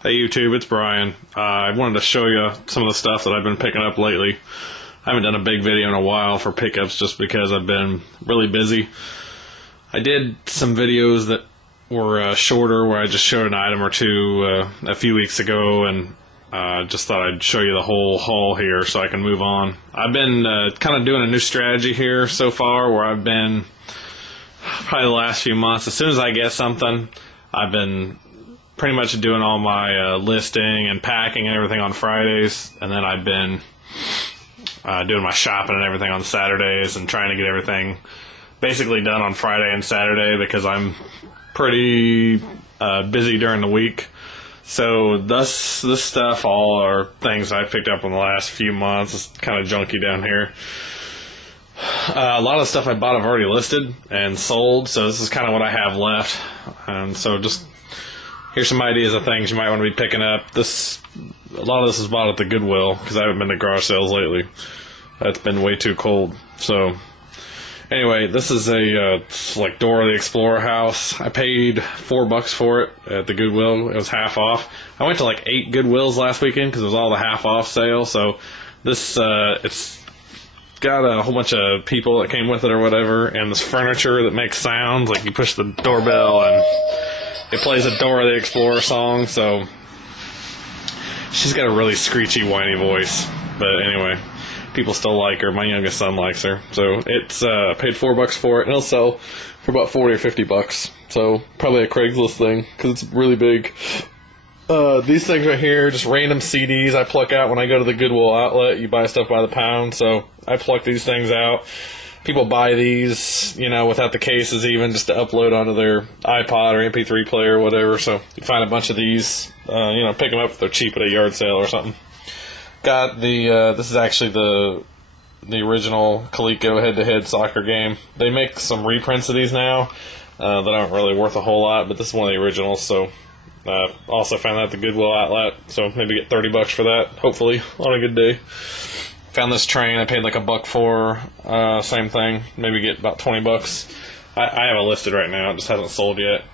Hey YouTube, it's Brian. I wanted to show you some of the stuff that I've been picking up lately. I haven't done a big video in a while for pickups just because I've been really busy. I did some videos that were shorter where I just showed an item or two a few weeks ago, and just thought I'd show you the whole haul here so I can move on. I've been kind of doing a new strategy here so far where I've been probably the last few months, as soon as I get something, I've been pretty much doing all my listing and packing and everything on Fridays, and then I've been doing my shopping and everything on Saturdays and trying to get everything basically done on Friday and Saturday because I'm pretty busy during the week. So this stuff all are things I picked up in the last few months. It's kind of junky down here. A lot of the stuff I bought I've already listed and sold, so this is kind of what I have left. And so just here's some ideas of things you might want to be picking up. A lot of this is bought at the Goodwill because I haven't been to garage sales lately. It's been way too cold. So anyway, this is a like Dora the Explorer house. I paid $4 for it at the Goodwill. It was half off. I went to like 8 Goodwills last weekend because it was all the half off sale. So this it's got a whole bunch of people that came with it or whatever, and this furniture that makes sounds like you push the doorbell and it plays a Dora the Explorer song. So she's got a really screechy, whiny voice. But anyway, people still like her. My youngest son likes her. So it's paid $4 for it, and it'll sell for about 40 or 50 bucks. So probably a Craigslist thing because it's really big. These things right here, just random CDs I pluck out when I go to the Goodwill outlet. You buy stuff by the pound, so I pluck these things out. People buy these, you know, without the cases even, just to upload onto their iPod or MP3 player or whatever. So you find a bunch of these, you know, pick them up if they're cheap at a yard sale or something. Got the, this is actually the original Coleco head-to-head soccer game. They make some reprints of these now that aren't really worth a whole lot, but this is one of the originals, so also found that at the Goodwill outlet, so maybe get $30 for that, hopefully, on a good day. Found this train I paid like $1 for, same thing, maybe get about 20 bucks. I have it listed right now, it just hasn't sold yet.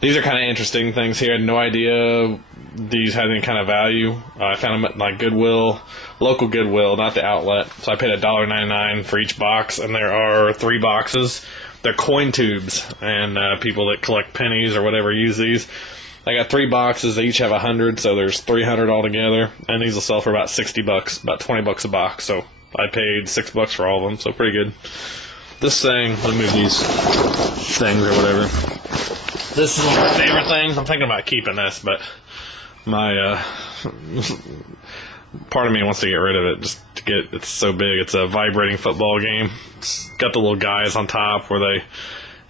These are kind of interesting things here. I had no idea these had any kind of value. I found them at my Goodwill, local Goodwill, not the outlet. So I paid $1.99 for each box, and there are 3 boxes. They're coin tubes, and people that collect pennies or whatever use these. I got 3 boxes. They each have 100, so there's 300 altogether, and these will sell for about 60 bucks, about 20 bucks a box. So I paid $6 for all of them, so pretty good. This thing, let me move these things or whatever. This is one of my favorite things. I'm thinking about keeping this, but my part of me wants to get rid of it just to get, it's so big. It's a vibrating football game. It's got the little guys on top where they,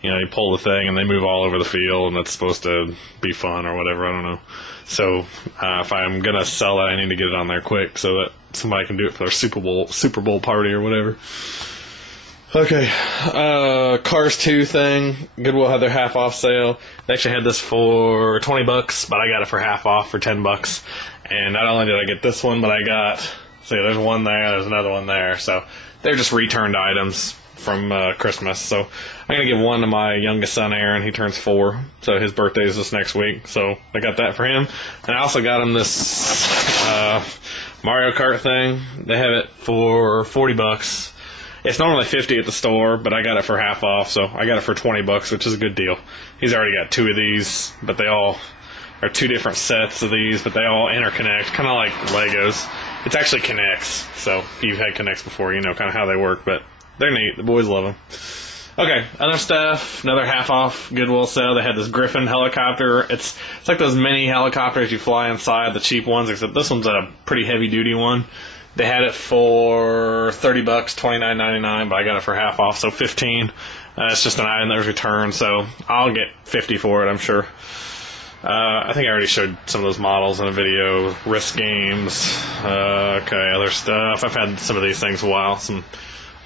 you know, you pull the thing and they move all over the field, and it's supposed to be fun or whatever, I don't know. So if I'm going to sell that, I need to get it on there quick so that somebody can do it for their Super Bowl party or whatever. Okay, Cars 2 thing. Goodwill had their half off sale. They actually had this for 20 bucks, but I got it for half off for 10 bucks. And not only did I get this one, but I got, see, there's one there, there's another one there. So they're just returned items from Christmas. So I'm going to give one to my youngest son, Aaron. He turns 4, so his birthday is this next week. So I got that for him. And I also got him this Mario Kart thing. They have it for 40 bucks. It's normally 50 at the store, but I got it for half off, so I got it for 20 bucks, which is a good deal. He's already got 2 of these, but they all are 2 different sets of these, but they all interconnect, kind of like Legos. It's actually connects, so if you've had connects before, you know kind of how they work, but they're neat. The boys love them. Okay, other stuff, another half off Goodwill sale. They had this Griffin helicopter. It's like those mini helicopters you fly inside, the cheap ones, except this one's a pretty heavy duty one. They had it for $30, $29.99, but I got it for half off, so $15. It's just an item that was returned, so I'll get $50 for it, I'm sure. I think I already showed some of those models in a video. Risk games. Okay, other stuff. I've had some of these things a while. Some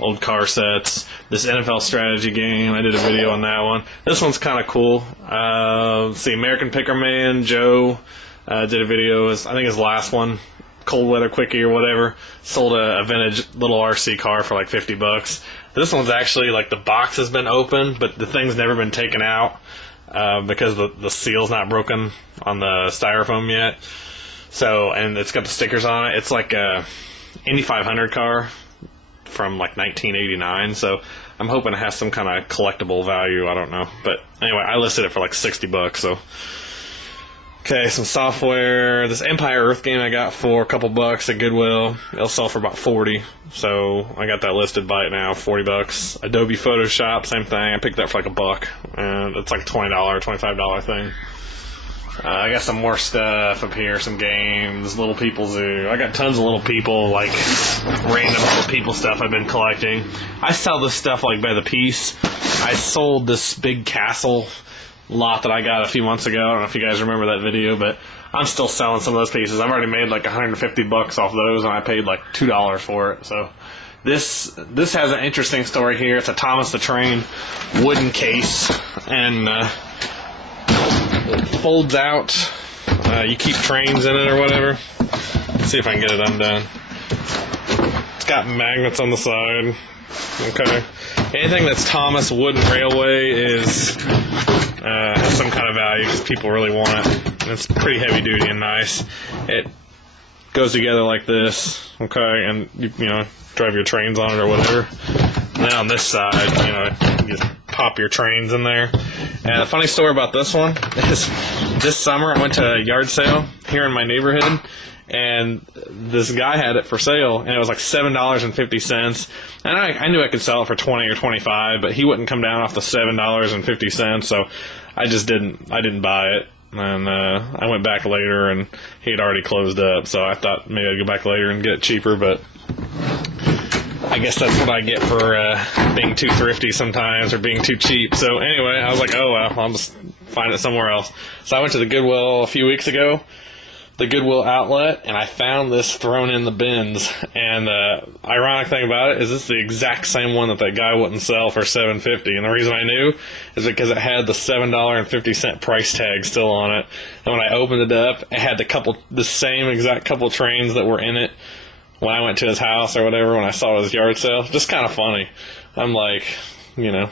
old car sets. This NFL strategy game, I did a video on that one. This one's kind of cool. Let's see, American Picker Man, Joe, did a video, I think his last one. Cold weather quickie or whatever, sold a vintage little RC car for like 50 bucks. This one's actually like the box has been opened, but the thing's never been taken out. because the seal's not broken on the styrofoam yet. So, and it's got the stickers on it. It's like a Indy 500 car from like 1989. So I'm hoping it has some kind of collectible value. I don't know. But anyway, I listed it for like $60. So, okay, some software. This Empire Earth game I got for a couple bucks at Goodwill. It'll sell for about 40. So I got that listed, buy it now, $40. Adobe Photoshop, same thing. I picked that for like $1, and it's like a $20, $25 thing. I got some more stuff up here, some games, Little People Zoo. I got tons of Little People, like random Little People stuff I've been collecting. I sell this stuff like by the piece. I sold this big castle lot that I got a few months ago. I don't know if you guys remember that video, but I'm still selling some of those pieces. I've already made like $150 off those, and I paid like $2 for it. So this has an interesting story here. It's a Thomas the Train wooden case, and it folds out. You keep trains in it or whatever. Let's see if I can get it undone. It's got magnets on the side. Okay. Anything that's Thomas Wooden Railway is has some kind of value because people really want it. And it's pretty heavy duty and nice. It goes together like this, okay, and you know, drive your trains on it or whatever. And then on this side, you know, you just pop your trains in there. And a funny story about this one is this summer I went to a yard sale here in my neighborhood, and this guy had it for sale, and it was like $7.50. And I knew I could sell it for $20 or $25, but he wouldn't come down off the $7.50, so I didn't buy it. And I went back later, and he had already closed up, so I thought maybe I'd go back later and get it cheaper, but I guess that's what I get for being too thrifty sometimes, or being too cheap. So anyway, I was like, oh well, I'll just find it somewhere else. So I went to the Goodwill a few weeks ago, the Goodwill outlet, and I found this thrown in the bins. And ironic thing about it is it's the exact same one that guy wouldn't sell for $7.50. And the reason I knew is because it had the $7.50 price tag still on it. And when I opened it up, it had the same exact couple trains that were in it when I went to his house or whatever, when I saw his yard sale. Just kind of funny. I'm like, you know,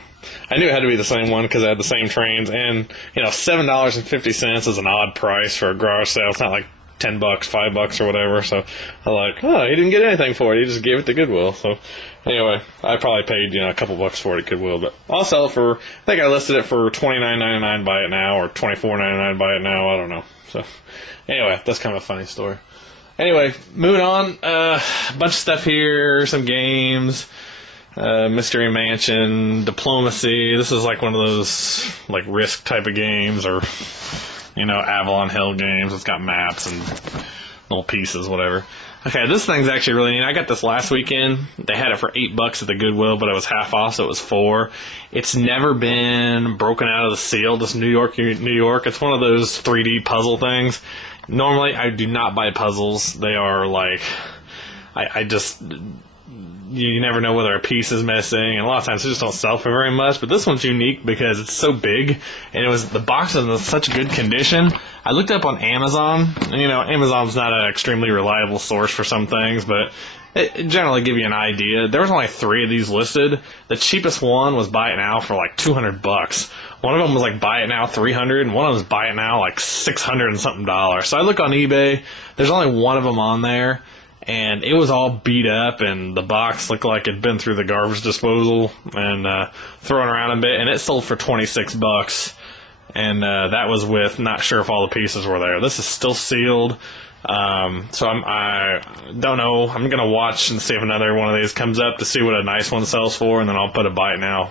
I knew it had to be the same one because it had the same trains, and, you know, $7.50 is an odd price for a garage sale. It's not like $10, $5 or whatever, so I'm like, oh, he didn't get anything for it. He just gave it to Goodwill. So anyway, I probably paid, you know, a couple bucks for it at Goodwill, but I'll sell it for, I think I listed it for $29.99 buy it now, or $24.99 buy it now, I don't know. So anyway, that's kind of a funny story. Anyway, moving on, a bunch of stuff here, some games, Mystery Mansion, Diplomacy. This is like one of those like Risk type of games, or, you know, Avalon Hill games. It's got maps and little pieces, whatever. Okay, this thing's actually really neat. I got this last weekend. They had it for $8 at the Goodwill, but it was half off, so it was $4. It's never been broken out of the seal. This New York. It's one of those 3D puzzle things. Normally, I do not buy puzzles. They are like, I just, you never know whether a piece is missing, and a lot of times they just don't sell for very much. But this one's unique because it's so big, and the box is in such good condition. I looked up on Amazon, and, you know, Amazon's not an extremely reliable source for some things, but it generally give you an idea. There was only 3 of these listed. The cheapest one was buy it now for like $200. One of them was like buy it now $300, and one of them was buy it now like $600 and something dollars. So I look on eBay. There's only one of them on there, and it was all beat up, and the box looked like it'd been through the garbage disposal and thrown around a bit, and it sold for $26. And that was with, not sure if all the pieces were there. This is still sealed. So I don't know. I'm going to watch and see if another one of these comes up to see what a nice one sells for, and then I'll put a buy it now,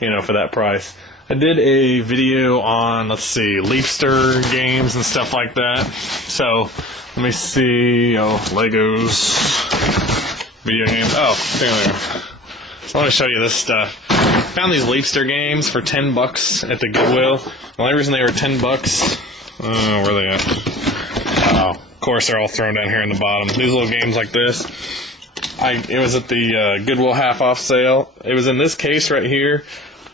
you know, for that price. I did a video on, let's see, Leafster games and stuff like that. So let me see. Oh, Legos, video games. Oh, here we go. So let me show you this stuff. Found these Leafster games for $10 at the Goodwill. The only reason they were $10, where are they at? Oh, of course they're all thrown down here in the bottom. These little games like this. It was at the Goodwill half-off sale. It was in this case right here.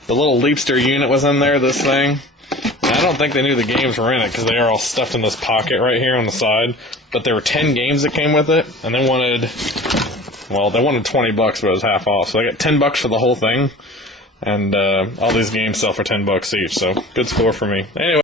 The little Leafster unit was in there, this thing. And I don't think they knew the games were in it because they are all stuffed in this pocket right here on the side. But there were 10 games that came with it, and they wanted $20, but it was half off. So I got $10 for the whole thing. And all these games sell for $10 each, so good score for me. Anyway.